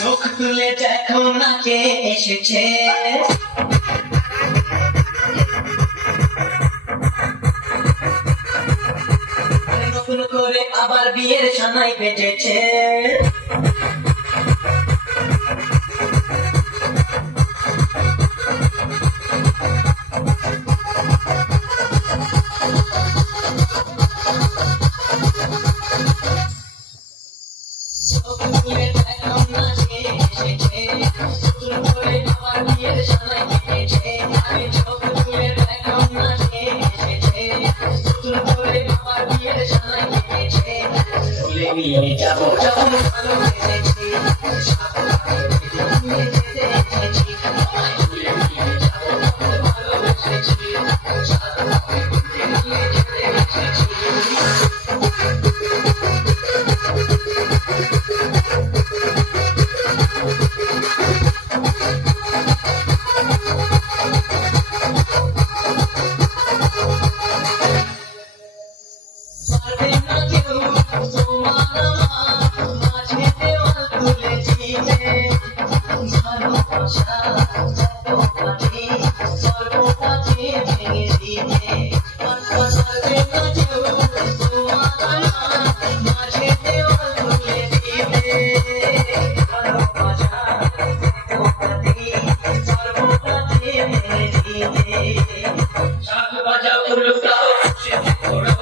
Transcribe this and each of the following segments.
চোখ তুলে দেখো না কে এসেছে, নতুন করে আবার বিয়ের সানাই বেজেছে। চোখ তুলে দেখো না কে এসেছে, নতুন করে আবার বিয়ের সানাই বেজেছে। আরে চোখ তুলে দেখো না কে এসেছে, নতুন করে আবার বিয়ের সানাই বেজেছে। ভুলে নিয়ে যাবো যখন ভালোবেসেছি, সাথে যেতে এসেছি, তোমায় ভুলে নিয়ে যাবো যখন ভালোবেসেছি, সাথে নিয়ে যেতে এসেছি। পারবে না কেউ তোমার আমার মাঝে দেওয়াল তুলে দিতে, ভালোবাসা যত কাটে সর্বকাছে ভেঙে দিতে। পারবে না কেউ তোমার আমার মাঝে দেওয়াল তুলে দিতে, ভালোবাসা যত কাটে সর্বকাছে ভেঙে দিতে। শাক বাজাও লুকাও খুশিতে পড়ো,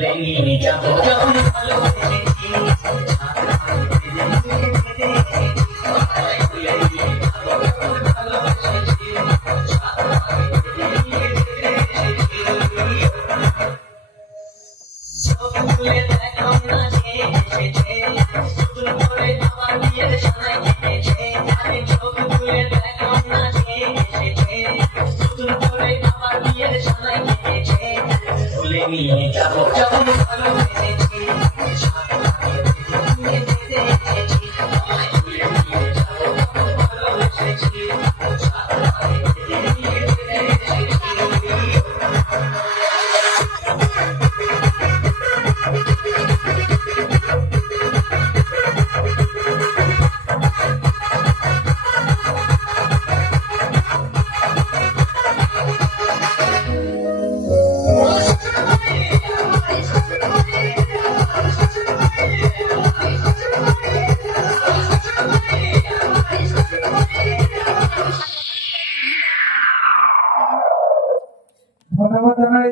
লেগে যাবো যখন ভালোবেসেছি, চোখ তুলে দেখো না কে এসেছে, নতুন করে আবার বিয়ের সানাই বেজেছে। আরে চোখ তুলে দেখো না কে এসেছে, নতুন করে আবার বিয়ের সানাই বেজেছে। ভুলে নিয়ে যাবো যখন ভালোবেসেছি, সাথে যেতে এসেছি, তোমায় ভুলে নিয়ে যাবো যখন ভালোবেসেছি, সাথে নিয়ে যেতে এসেছি। ধন্যবাদ জানাই।